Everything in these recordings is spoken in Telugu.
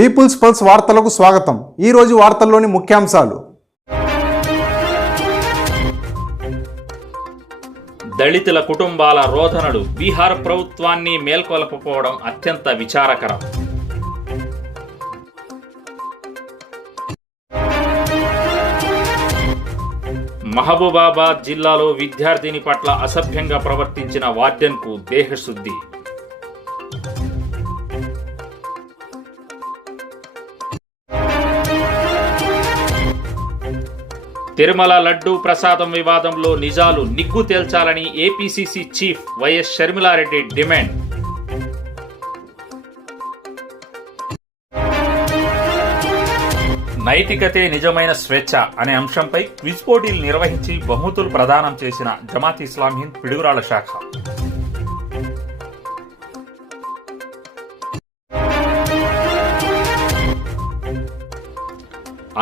పీపుల్స్ పల్స్ వార్తలకు స్వాగతం. ఈరోజు వార్తల్లోని ముఖ్యాంశాలు. దళితుల కుటుంబాల రోధనలు బీహార్ ప్రభుత్వాన్ని మేల్కొల్పపోవడం అత్యంత విచారకరం. మహబూబాబాద్ జిల్లాలో విద్యార్థిని పట్ల అసభ్యంగా ప్రవర్తించిన వార్డెన్కు దేహశుద్ధి తిరుమల లడ్డూ ప్రసాదం వివాదంలో నిజాలు నిగ్గు తేల్చాలని APCC chief YS Sharmilareddy demand. నైతికతే నిజమైన స్వేచ్ఛ అనే అంశంపై క్విజ్ పోటీలు నిర్వహించి బహుమతులు ప్రదానం చేసిన జమాత్ ఇస్లాం హింద్ పిడుగురాళ్ళ శాఖ.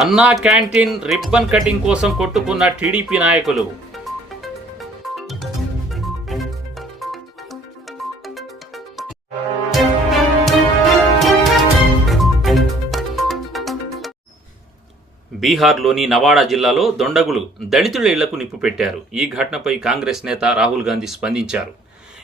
అన్నా క్యాంటీన్ రిబ్బన్ కటింగ్ కోసం కొట్టుకున్న టీడీపీ నాయకులు. బీహార్లోని నవాడా జిల్లాలో దొండగులు దళితుల ఇళ్ళకు నిప్పు పెట్టారు. ఈ ఘటనపై కాంగ్రెస్ నేత రాహుల్ గాంధీ స్పందించారు.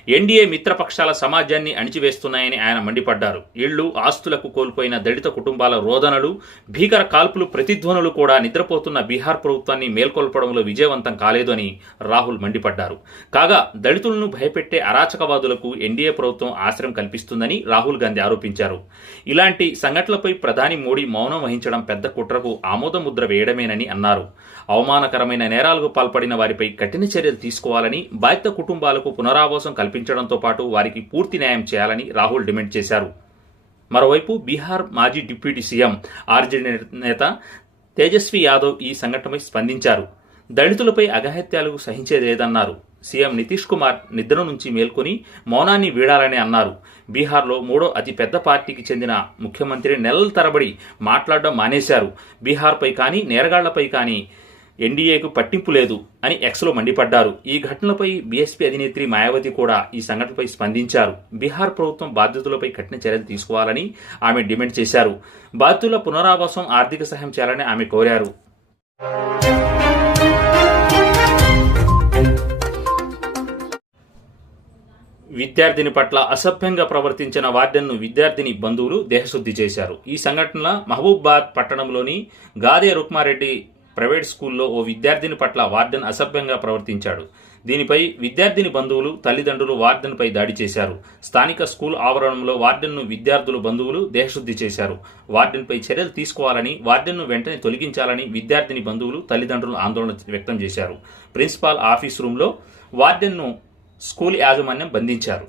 ఎన్డీఏ మిత్రపక్షాల సమాజాన్ని అణిచివేస్తున్నాయని ఆయన మండిపడ్డారు. ఇళ్ళు ఆస్తులకు కోల్పోయిన దళిత కుటుంబాల రోదనలు భీకర కాల్పులు ప్రతిధ్వనులు కూడా నిద్రపోతున్న బీహార్ ప్రభుత్వాన్ని మేల్కొల్పడంలో విజయవంతం కాలేదు అని రాహుల్ మండిపడ్డారు. కాగా దళితులను భయపెట్టే అరాచకవాదులకు ఎన్డీఏ ప్రభుత్వం ఆశ్రయం కల్పిస్తుందని రాహుల్ గాంధీ ఆరోపించారు. ఇలాంటి సంఘటనలపై ప్రధాని మోడీ మౌనం వహించడం పెద్ద కుట్రకు ఆమోదముద్ర వేయడమేనని అన్నారు. అవమానకరమైన నేరాలకు పాల్పడిన వారిపై కఠిన చర్యలు తీసుకోవాలని బాధిత కుటుంబాలకు పునరావాసం కల్పించడంతో పాటు వారికి పూర్తి న్యాయం చేయాలని రాహుల్ డిమాండ్ చేశారు. మరోవైపు బీహార్ మాజీ డిప్యూటీ సీఎం ఆర్జేడీ నేత తేజస్వి యాదవ్ ఈ సంఘటనపై స్పందించారు. దళితులపై అఘాయిత్యాలు సహించేదేదన్నారు. సీఎం నితీష్ కుమార్ నిద్ర నుంచి మేల్కొని మౌనాన్ని వీడాలని అన్నారు. బీహార్లో మూడో అతి పెద్ద పార్టీకి చెందిన ముఖ్యమంత్రి నెలల తరబడి మాట్లాడడం మానేశారు. బీహార్పై కానీ నేరగాళ్ళపై కానీ ఎన్డీఏకు పట్టింపు లేదు అని ఎక్స్లో మండిపడ్డారు. ఈ ఘటనలపై బీఎస్పీ అధినేత్రి మాయావతి కూడా ఈ సంఘటనపై స్పందించారు. బీహార్ ప్రభుత్వం బాధితులపై కఠిన చర్యలు తీసుకోవాలని ఆమె డిమాండ్ చేశారు. బాధితుల పునరావాసం ఆర్థిక సహాయం చేయాలని ఆమె కోరారు. విద్యార్థిని పట్ల అసభ్యంగా ప్రవర్తించిన వార్డెన్ను విద్యార్థిని బంధువులు దేహశుద్ధి చేశారు. ఈ సంఘటనలో మహబూబాద్ పట్టణంలోని గాదే రుక్మారెడ్డి ప్రైవేట్ స్కూల్లో ఓ విద్యార్థిని పట్ల వార్డెన్ అసభ్యంగా ప్రవర్తించాడు. దీనిపై విద్యార్థిని బంధువులు తల్లిదండ్రులు వార్డెన్పై దాడి చేశారు. స్థానిక స్కూల్ ఆవరణంలో వార్డెన్ను విద్యార్థులు బంధువులు దేహశుద్ధి చేశారు. వార్డెన్పై చర్యలు తీసుకోవాలని వార్డెన్ను వెంటనే తొలగించాలని విద్యార్థిని బంధువులు తల్లిదండ్రులు ఆందోళన వ్యక్తం చేశారు. ప్రిన్సిపాల్ ఆఫీస్ రూంలో వార్డెన్ను స్కూల్ యాజమాన్యం బంధించారు.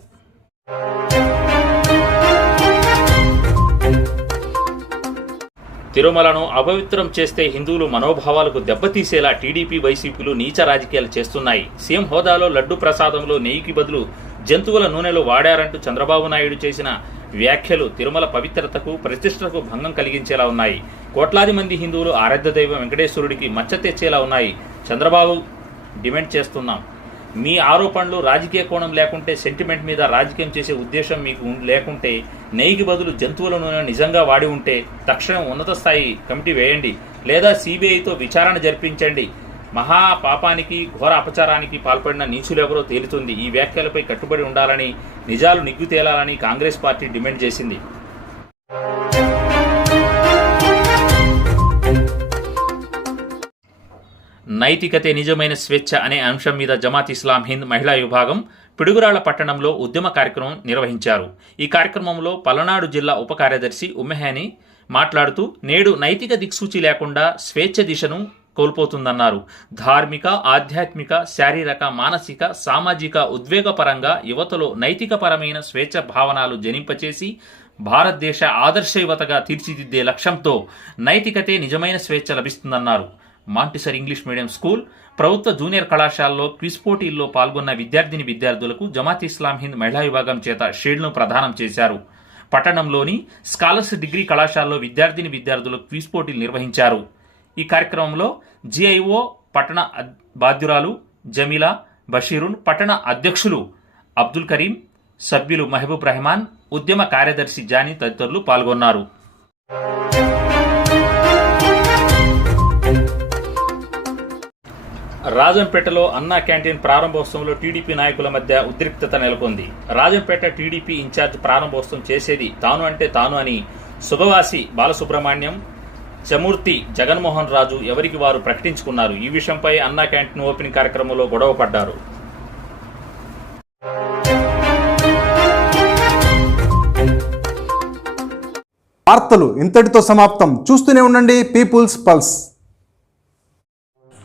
తిరుమలను అపవిత్రం చేస్తే హిందువులు మనోభావాలకు దెబ్బతీసేలా టీడీపీ వైసీపీలు నీచ రాజకీయాలు చేస్తున్నాయి. సీఎం హోదాలో లడ్డు ప్రసాదంలో నెయ్యికి బదులు జంతువుల నూనెలు వాడారంటూ చంద్రబాబు నాయుడు చేసిన వ్యాఖ్యలు తిరుమల పవిత్రతకు ప్రతిష్టకు భంగం కలిగించేలా ఉన్నాయి. కోట్లాది మంది హిందువులు ఆరాధ్య దైవం వెంకటేశ్వరుడికి మచ్చ తెచ్చేలా ఉన్నాయి. చంద్రబాబు డిమాండ్ చేస్తున్నాం. మీ ఆరోపణలు రాజకీయ కోణం లేకుంటే సెంటిమెంట్ మీద రాజకీయం చేసే ఉద్దేశం మీకు లేకుంటే నెయ్యికి బదులు జంతువుల నూనె నిజంగా వాడి ఉంటే తక్షణం ఉన్నత స్థాయి కమిటీ వేయండి. లేదా సిబిఐతో విచారణ జరిపించండి. మహా పాపానికి ఘోర అపచారానికి పాల్పడిన నీచులెవరో తేలుతుంది. ఈ వ్యాఖ్యలపై కట్టుబడి ఉండాలని నిజాలు నిగ్గు తేలాలని కాంగ్రెస్ పార్టీ డిమాండ్ చేసింది. నైతికతే నిజమైన స్వేచ్ఛ అనే అంశం మీద జమాత్ ఇస్లాం హింద్ మహిళా విభాగం పిడుగురాళ్ళ పట్టణంలో ఉద్యమ కార్యక్రమం నిర్వహించారు. ఈ కార్యక్రమంలో పలనాడు జిల్లా ఉప కార్యదర్శి ఉమ్మెహాని మాట్లాడుతూ నేడు నైతిక దిక్సూచి లేకుండా స్వేచ్ఛ దిశను కోల్పోతుందన్నారు. ధార్మిక ఆధ్యాత్మిక శారీరక మానసిక సామాజిక ఉద్వేగపరంగా యువతలో నైతికపరమైన స్వేచ్ఛ భావనలు జనింపచేసి భారతదేశ ఆదర్శ యువతగా తీర్చిదిద్దే లక్ష్యంతో నైతికతే నిజమైన స్వేచ్ఛ లభిస్తుందన్నారు. మాంటిసర్ ఇంగ్లీష్ మీడియం స్కూల్ ప్రభుత్వ జూనియర్ కళాశాలలో క్విజ్ పోటీల్లో పాల్గొన్న విద్యార్థిని విద్యార్థులకు జమాత్ ఇస్లాం హింద్ మహిళా విభాగం చేత షీల్డ్ను ప్రదానం చేశారు. పట్టణంలోని స్కాలర్స్ డిగ్రీ కళాశాలలో విద్యార్థిని విద్యార్థులు క్విజ్ పోటీలు నిర్వహించారు. ఈ కార్యక్రమంలో జిఐఓ పట్టణ బాధ్యురాలు జమీలా బషీరున్ పట్టణ అధ్యక్షులు అబ్దుల్ కరీం సభ్యులు మహబూబ్ రెహమాన్ ఉద్యమ కార్యదర్శి జానీ తదితరులు పాల్గొన్నారు. రాజంపేటలో అన్నా క్యాంటీన్ ప్రారంభోత్సవంలో టీడీపీ నాయకుల మధ్య ఉద్రిక్తత నెలకొంది. రాజంపేట టీడీపీ ఇన్ఛార్జ్ ప్రారంభోత్సవం చేసేది తాను అంటే తాను అని శుభవాసి బాలసుబ్రహ్మణ్యం చమూర్తి జగన్మోహన్ రాజు ఎవరికి వారు ప్రకటించుకున్నారు? ఈ విషయంపై అన్నా క్యాంటీన్ ఓపెనింగ్ కార్యక్రమంలో గొడవ పడ్డారు. వార్తలు ఇంతటితో సమాప్తం. చూస్తూనే ఉండండి పీపుల్స్ పల్స్